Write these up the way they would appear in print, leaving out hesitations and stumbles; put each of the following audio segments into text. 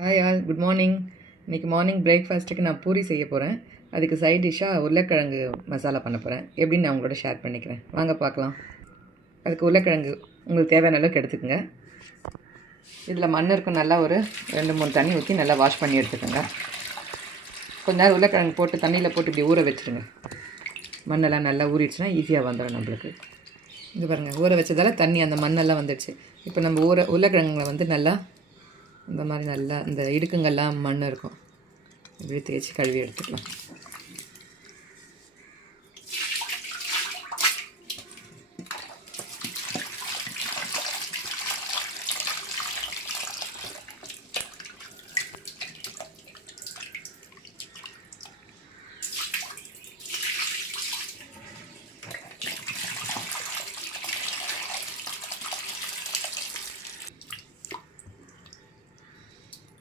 Hi all, good morning. இன்றைக்கி morning பிரேக்ஃபாஸ்ட்டுக்கு நான் பூரி செய்ய போகிறேன். அதுக்கு சைட் டிஷ்ஷாக உருளைக்கிழங்கு மசாலா பண்ண போகிறேன். எப்படின்னு நான் உங்களோட ஷேர் பண்ணிக்கிறேன். வாங்க பார்க்கலாம். அதுக்கு உருளைக்கிழங்கு உங்களுக்கு தேவையான அளவுக்கு எடுத்துக்கோங்க. இதில் மண் இருக்கும், நல்லா ஒரு 2-3 தண்ணி ஊற்றி நல்லா வாஷ் பண்ணி எடுத்துக்கோங்க. கொஞ்ச நேரம் உருளைக்கிழங்கு போட்டு தண்ணியில் போட்டு இப்படி ஊற வச்சுருங்க. மண்ணெல்லாம் நல்லா ஊறிடுச்சுன்னா ஈஸியாக வந்துடும் நம்மளுக்கு. இது பாருங்கள், ஊற வச்சதால் தண்ணி அந்த மண்ணெல்லாம் வந்துடுச்சு. இப்போ நம்ம உருளைக்கிழங்குல வந்து நல்லா இந்த மாதிரி நல்லா இந்த இடுக்குங்கள்லாம் மண் இருக்கும், இப்படி தேய்ச்சி கழுவி எடுத்துக்கலாம்.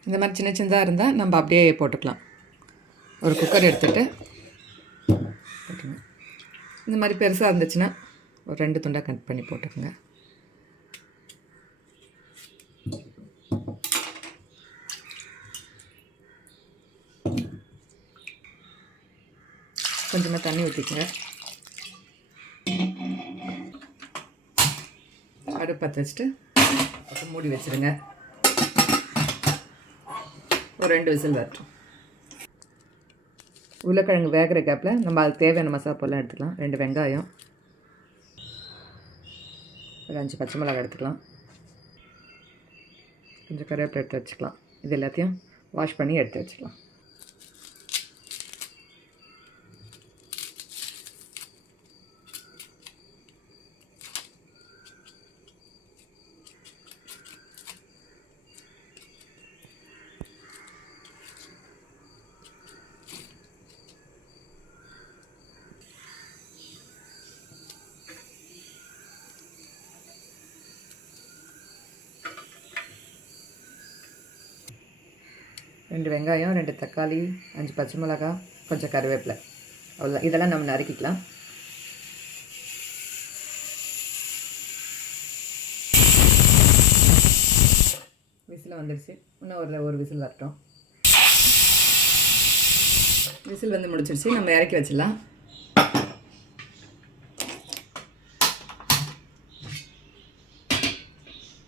இந்த மாதிரி சின்ன சின்னதாக இருந்தால் நம்ம அப்படியே போட்டுக்கலாம். ஒரு குக்கர் எடுத்துகிட்டு போட்டுங்க. இந்த மாதிரி பெருசாக இருந்துச்சுன்னா ஒரு 2 துண்டாக கட் பண்ணி போட்டுக்கோங்க. கொஞ்சமாக தண்ணி ஊற்றிக்கங்க. அடுப்பு பற்ற வச்சுட்டு மூடி வச்சுருங்க. ஒரு 2 விசில் வரட்டும். உருளைக்கிழங்கு வேகிற கேப்பில் நம்ம அதுக்கு தேவையான மசாலா பொருளாக எடுத்துக்கலாம். 2 வெங்காயம், ஒரு 5 பச்சை மிளகாய் எடுத்துக்கலாம். கொஞ்சம் கருவேப்பிலை எடுத்து வச்சுக்கலாம். இது எல்லாத்தையும் வாஷ் பண்ணி எடுத்து வச்சுக்கலாம். ரெண்டு வெங்காயம், 2 தக்காளி, 5 பச்சை மிளகாய், கொஞ்சம் கருவேப்பிலை, அவ்வளோ. இதெல்லாம் நம்ம நறுக்கிக்கலாம். விசில் வந்துடுச்சு. இன்னும் ஒரு விசில் வரட்டும். விசில் வந்து முடிச்சிடுச்சு. நம்ம இறக்கி வச்சிடலாம்.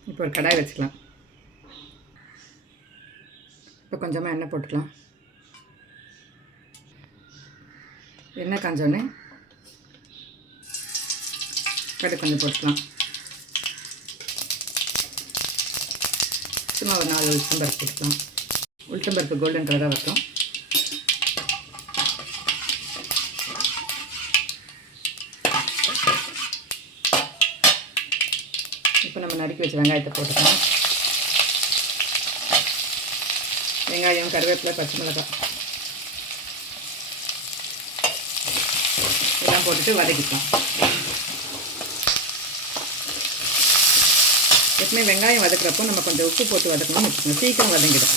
இப்போ ஒரு கடாய் வச்சுக்கலாம். இப்போ கொஞ்சமாக எண்ணெய் போட்டுக்கலாம். எண்ணெய் காஞ்சோடனே கடுகு கொஞ்சம் போட்டுக்கலாம். சும்மா ஒரு 4 உளுத்தம்பருப்பு போட்டுக்கலாம். உளுத்தம்பருப்பு கோல்டன் கலராக வரட்டும். இப்போ நம்ம நறுக்கி வச்ச வெங்காயத்தை போட்டுக்கலாம். வெங்காயம், கருவேப்பிலை, பச்சை மிளகாய் எல்லாம் போட்டுட்டு வதக்கிக்கலாம். எப்பவுமே வெங்காயம் வதக்குறப்போ நம்ம கொஞ்சம் உப்பு போட்டு வதக்கணும்னு வச்சுக்கோங்க, சீக்கிரம் வதங்கிடும்.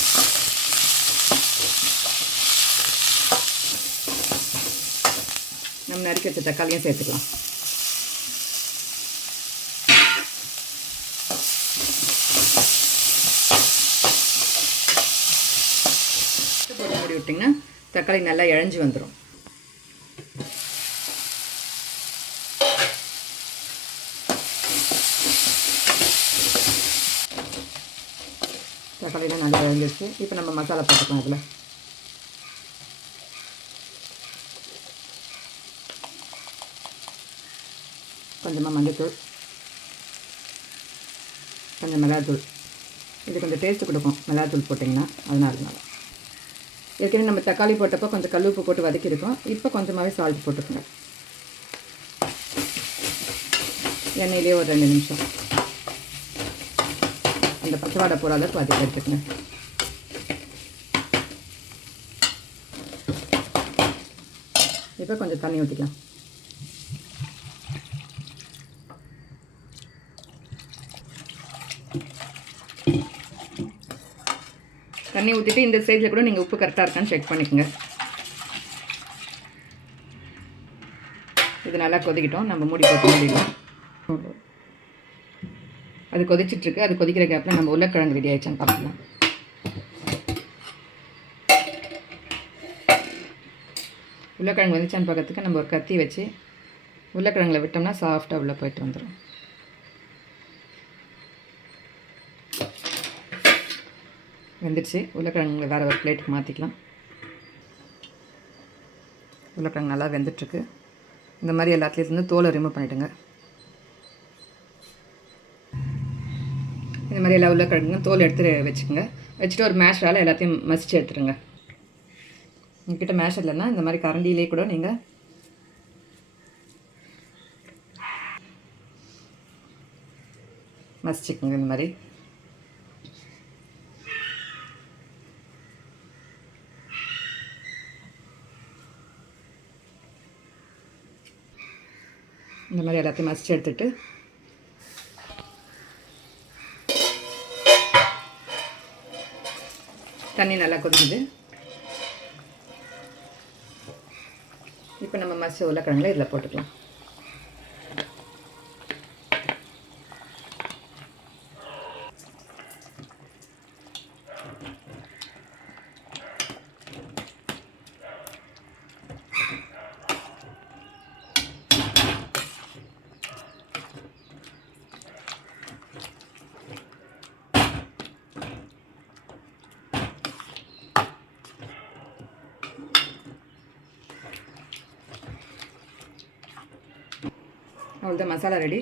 நம்ம நறுக்கி வச்ச தக்காளியும் சேர்த்துக்கலாம். மூடி விட்டிங்கன்னா தக்காளி நல்லா இழஞ்சி வந்துடும். தக்காளிலாம் நல்லா இழஞ்சிருச்சு. இப்போ நம்ம மசாலா போட்டுக்கலாம். அதில் கொஞ்சமாக மஞ்சள்தூள், கொஞ்சம் மிளகாத்தூள். இது கொஞ்சம் டேஸ்ட்டு கொடுக்கும் மிளகாத்தூள் போட்டிங்கன்னா, அதனால. ஏற்கனவே நம்ம தக்காளி போட்டப்போ கொஞ்சம் கல் உப்பு போட்டு வதக்கியிருக்கோம். இப்போ கொஞ்சமாகவே சால்ட் போட்டுக்கோங்க. எண்ணெயிலே ஒரு 2 நிமிஷம் அந்த பச்சை வாடை போகிற அளவுக்கு வதக்கி எடுத்துக்கோங்க. இப்போ கொஞ்சம் தண்ணி ஊற்றிக்கலாம். தண்ணி ஊற்றிட்டு இந்த ஸ்டேஜில் கூட நீங்கள் உப்பு கரெக்டாக இருக்கான்னு செக் பண்ணிக்கோங்க. இது நல்லா கொதிக்கிட்டோம். நம்ம மூடி போட்டு மூடிடலாம். அது கொதிச்சிட்ருக்கு. அது கொதிக்கிற கேப்பில் நம்ம உருளைக்கிழங்கு ரெடி ஆகிடுச்சான்னு பார்க்கலாம். உருளைக்கிழங்கு வெந்துச்சான்னு பார்க்கறதுக்கு நம்ம ஒரு கத்தி வச்சு உருளைக்கிழங்குல விட்டோம்னா சாஃப்டாக உள்ளே போயிட்டு வந்துடும். வெந்துடுச்சு. உருளைக்கிழங்கு வேறு ஒரு பிளேட்டுக்கு மாற்றிக்கலாம். உருளைக்கிழங்கு நல்லா வெந்துட்டுருக்கு. இந்த மாதிரி எல்லாத்துலேருந்து தோலை ரிமூவ் பண்ணிவிடுங்க. இந்த மாதிரி எல்லா உருளைக்கிழங்கும் தோல் எடுத்து வச்சுக்கோங்க. வச்சுட்டு ஒரு மேஷரால் எல்லாத்தையும் மசிச்சு எடுத்துடுங்க. உங்ககிட்ட மேஷ் இல்லைன்னா இந்த மாதிரி கரண்டியிலே கூட நீங்கள் மசிச்சுக்கோங்க. இந்த மாதிரி எல்லாத்தையும் மசிச்சு எடுத்துட்டு தண்ணி நல்லா கொதிக்குது. இப்போ நம்ம மசிச்ச உருளைக்கிழங்குல இதில் போட்டுக்கலாம். அவ்வளோதான், மசாலா ரெடி.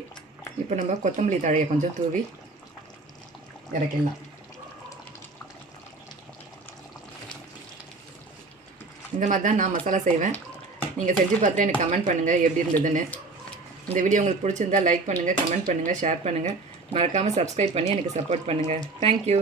இப்போ நம்ம கொத்தமல்லி தழையை கொஞ்சம் தூவி இறக்கிடலாம். இந்த மாதிரி தான் நான் மசாலா செய்வேன். நீங்கள் செஞ்சு பார்த்துட்டு எனக்கு கமெண்ட் பண்ணுங்கள் எப்படி இருந்ததுன்னு. இந்த வீடியோ உங்களுக்கு பிடிச்சிருந்தால் லைக் பண்ணுங்கள், கமெண்ட் பண்ணுங்கள், ஷேர் பண்ணுங்கள். மறக்காமல் சப்ஸ்கிரைப் பண்ணி எனக்கு சப்போர்ட் பண்ணுங்கள். தேங்க்யூ.